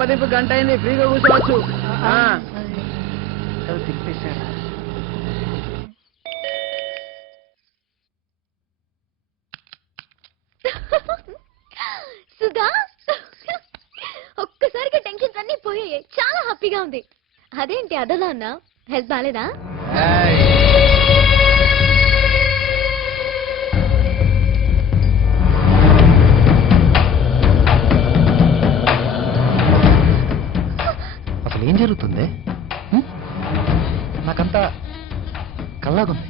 చెంపదింపు గంట అయింది, ఫ్రీగా కూర్చోవచ్చు. సుధా, ఒక్కసారిగా టెన్షన్స్ అన్ని పోయాయి, చాలా హ్యాపీగా ఉంది. అదేంటి అదలా అన్నా, హెల్త్ బాలేదా? అసలు ఏం జరుగుతుంది? నాకంతా కల్లాగుంది.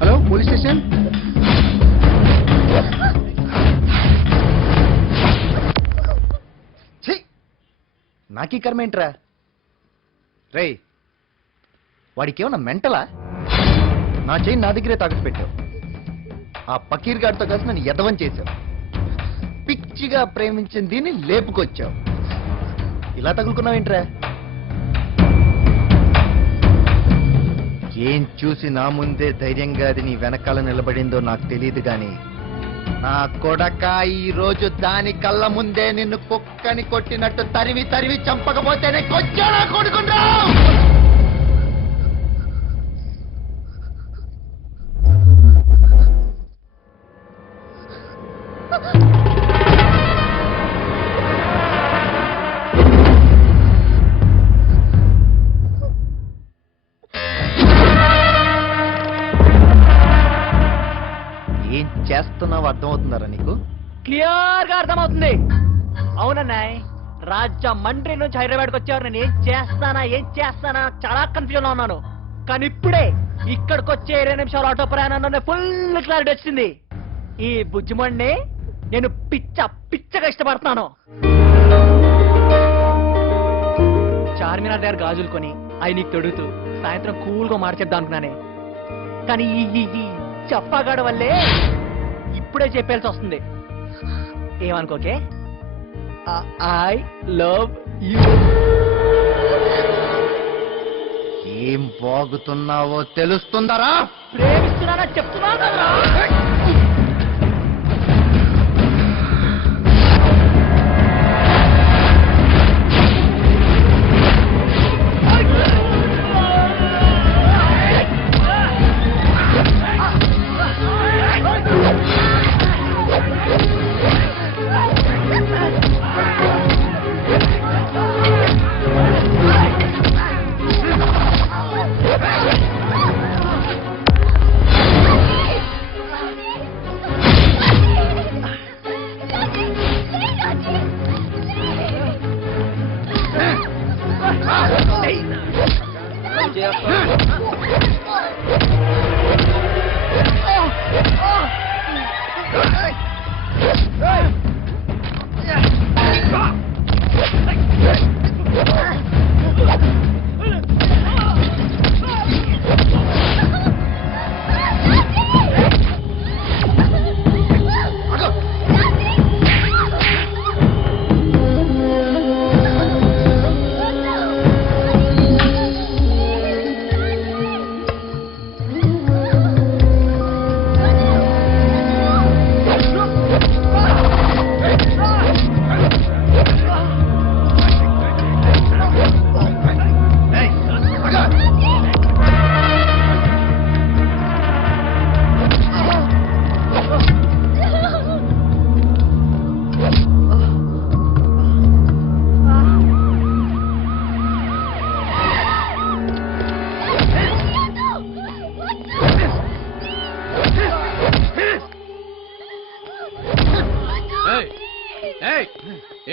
Hello, police station. నాకీ కర్మ ఏంట్రా? రే, వాడికి ఏమన్నా మెంటలా? నా చెయ్యి నా దగ్గరే తాకట్టు పెట్టావు. ఆ పకీర్ గాడితో కలిసి నన్ను ఎదవం చేశావు. పిచ్చిగా ప్రేమించిన దీన్ని లేపుకొచ్చావు. ఇలా తగులుకున్నావేంట్రా? ఏం చూసి నా ముందే ధైర్యంగా అది నీ వెనకాల నిలబడిందో నాకు తెలియదు గాని, నా కొడక ఈ రోజు దాని కళ్ళ ముందే నిన్ను కుక్కని కొట్టినట్టు తరివి తరివి చంపకపోతేనే కొచ్చాడా కొడుకుంటా. ఏం చేస్తున్నావు అర్థమవుతున్నారా నీకు? క్లియర్ గా అర్థమవుతుంది. అవునన్నాయ్, రాజ్య మండ్రి నుంచి హైదరాబాద్కి వచ్చేవారు. నేను ఏం చేస్తానా చాలా కన్ఫ్యూజన్ లో ఉన్నాను. కానీ ఇప్పుడే ఇక్కడికి వచ్చే 20 నిమిషాలు ఆటో ప్రయాణంలోనే ఫుల్ క్లారిటీ వచ్చింది. ఈ బుజ్జిమండి నేను పిచ్చగా ఇష్టపడుతున్నాను. చార్మినార్ దగ్గర గాజులు కొని అవి నీకు తొడుగుతూ సాయంత్రం కూల్గా మార్చేద్దాం అనుకున్నానే. కానీ ఈ చెప్పగాడు వల్లే ఇప్పుడే చెప్పాల్సి వస్తుంది. ఏమనుకోకే, ఐ లవ్ యూ. ఏం బాగుతున్నావో తెలుస్తుందరా? ప్రేమిస్తున్నానా చెప్తున్నా కదరా.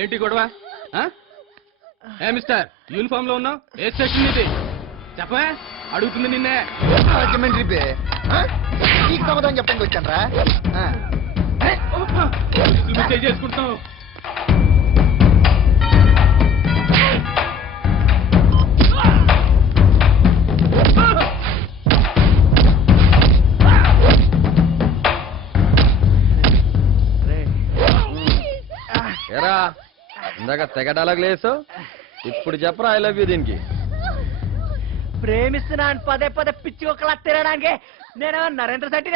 ఏంటి గొడవ? ఏ మిస్టర్, యూనిఫామ్ లో ఉన్నావు? ఏ స్టేషన్ ఇది చెప్పా? అడుగుతుంది నిన్నే. రాజమండ్రి బే నీకు సమాధానం చెప్పడానికి వచ్చాను రా. చేసుకుంటావు. ఎరా ఇందాక తెగ డైలాగ్ లేసావు, ఇప్పుడు చెప్పరా ఐ లవ్ యూ దీనికి. ప్రేమిస్తున్నాను పదే పదే పిచ్చి ఒక్కలా తిరగడానికి నేను నరేంద్ర శెట్టి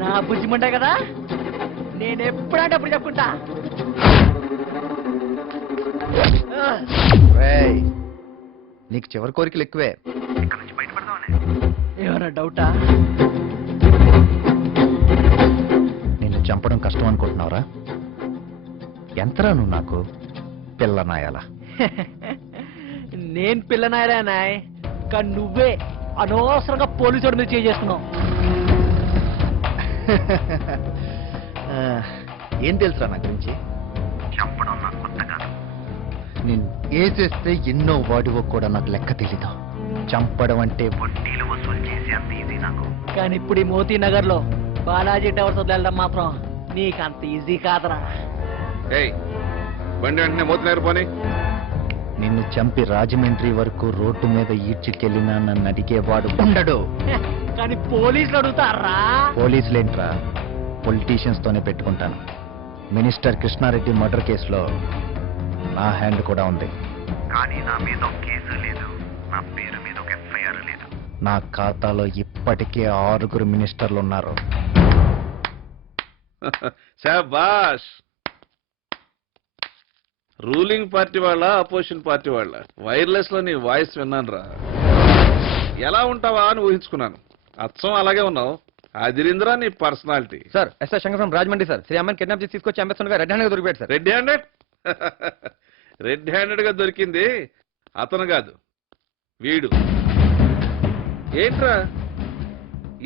నా బుజ్జిమంటే కదా, నేను ఎప్పుడంటే అప్పుడు చెప్పుకుంటా. రేయ్, నీకు చివరి కోరికలు ఎక్కువే. ఏమన్నా డౌటా? నిన్ను చంపడం కష్టం అనుకుంటున్నావురా? ఎంతరా నువ్వు నాకు పిల్ల నాయాలా? నేను పిల్లనాయరా నాయ్, కానీ నువ్వే అనవసరంగా పోలీసు మీద చేసుకున్నావు. ఏం తెలుసురా నా గురించి? చంపడం నాకు కొత్త కాదు. నేను చేస్తే ఎన్నో వాడివో కూడా నాకు లెక్క తెలీదు. చంపడం అంటే వడ్డీలు వసూలు చేసి అంత ఈజీ నాకు. కానీ ఇప్పుడు ఈ మోతీ నగర్ లో బాలాజీ టవర్స్ వదిలేయడం మాత్రం నీకు అంత ఈజీ కాదరా. బండి వెంటనే మోతీ నగర్ పోనీ. నిన్ను చంపి రాజమండ్రి వరకు రోడ్డు మీద ఈడ్చుకెళ్ళినా నన్ను అడిగేవాడు ఉండడు. కానీ పోలీసులు అడుగుతారా? పోలీసులేంట్రా, పొలిటీషియన్స్ తోనే పెట్టుకుంటాను. మినిస్టర్ కృష్ణారెడ్డి మర్డర్ కేసులో నా హ్యాండ్ కూడా ఉంది. కానీ నా మీద ఒక కేసు లేదు, నా పేరు మీద ఒక ఎఫ్ఐఆర్ లేదు. నా ఖాతాలో ఇప్పటికే 6 మినిస్టర్లు ఉన్నారు. శాబాష్. రూలింగ్ పార్టీ వాళ్ళ, అపోజిషన్ పార్టీ వాళ్ళ వైర్లెస్ లో నీ వాయిస్ విన్నాను రా. ఎలా ఉంటావా అని ఊహించుకున్నాను. అచ్చం అలాగే ఉన్నావు. అదిరింద్రా నీ personality. Sir SR Shankar from Rajahmundry sir. శ్రీ అమ్మని కిడ్నాప్ చేసి తీసుకొచ్చి చంపేస్తుండగా రెడ్ హ్యాండ్ గా దొరికిపోయాడు sir. Red handed? Red handed గా దొరికింది అతను కాదు, వీడు. ఏంట్రా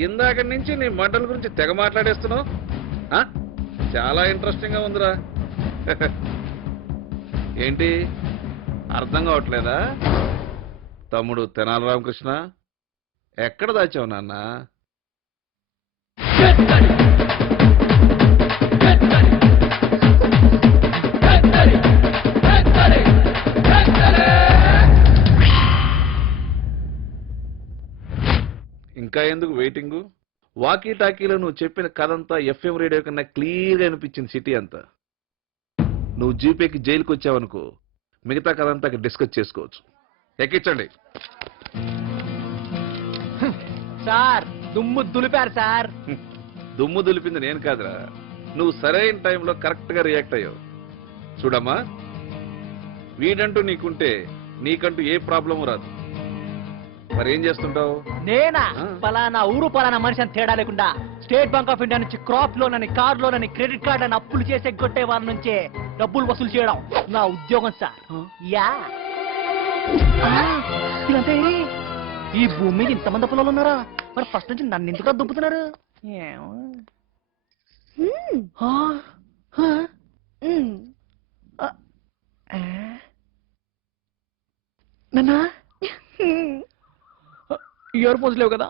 ఇందాక నుంచి నీ మంటల గురించి తెగ మాట్లాడేస్తున్నావు? చాలా ఇంట్రెస్టింగ్ గా ఉందిరా. ఏంటి అర్థం కావట్లేదా? తమ్ముడు తెనాలి రామకృష్ణ, ఎక్కడ దాచావు నాన్న? ఇంకా ఎందుకు వెయిటింగు? వాకీ టాకీలో నువ్వు చెప్పిన కథంతా ఎఫ్ఎం రేడియో కన్నా క్లియర్గా అనిపించింది సిటీ అంతా. నువ్వు జీపేకి జైలుకి వచ్చావనుకో, మిగతా కథంతా డిస్కస్ చేసుకోవచ్చు. ఎక్కించండి. సార్ దుమ్ము దులిపారు సార్. దుమ్ము దులిపింది నేను కాదురా, నువ్వు సరైన టైంలో కరెక్ట్ గా రియాక్ట్ అయ్యావు. చూడమ్మా, వీడంటూ నీకుంటే నీకంటూ ఏ ప్రాబ్లము రాదు. మరేం చేస్తుంటావు? నేనా పలానా ఊరు పలానా మనిషి అని తేడా లేకుండా స్టేట్ బ్యాంక్ ఆఫ్ ఇండియా నుంచి క్రాప్ లోన్ అని, కార్ లోన్ అని, క్రెడిట్ కార్డ్ అని అప్పులు చేసే కొట్టే వాళ్ళ నుంచే డబ్బులు వసూలు చేయడం నా ఉద్యోగం సార్. యా, ఇదంతా ఈ భూమి మీద ఇంతమంది పిల్లలు ఉన్నారా? మరి ఫస్ట్ నుంచి నన్ను ఎందుకు దుబ్బుతున్నారు? నన్నా ఇయర్ ఫోన్స్ లేవు కదా?